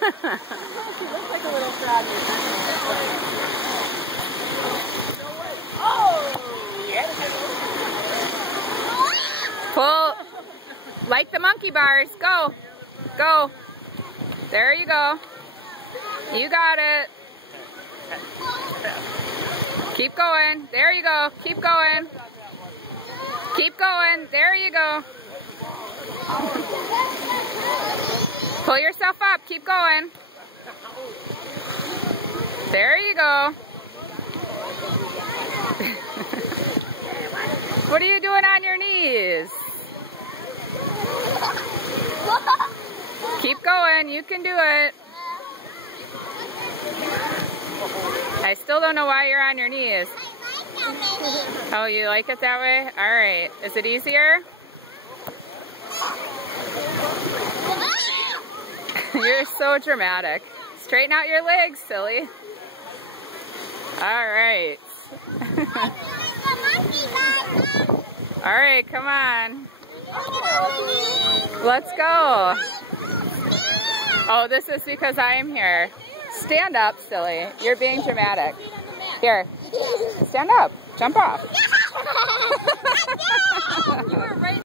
looks like a little frog. Pull, like the monkey bars. Go. Go. There you go. You got it. Keep going. There you go. Keep going. Keep going. There you go. Pull yourself up. Keep going. There you go. What are you doing on your knees? Keep going. You can do it. I still don't know why you're on your knees. Oh, you like it that way? All right. Is it easier? You're so dramatic. Straighten out your legs, silly. All right. All right, come on. Let's go. Oh, this is because I am here. Stand up, silly. You're being dramatic. Here. Stand up. Jump off. You were right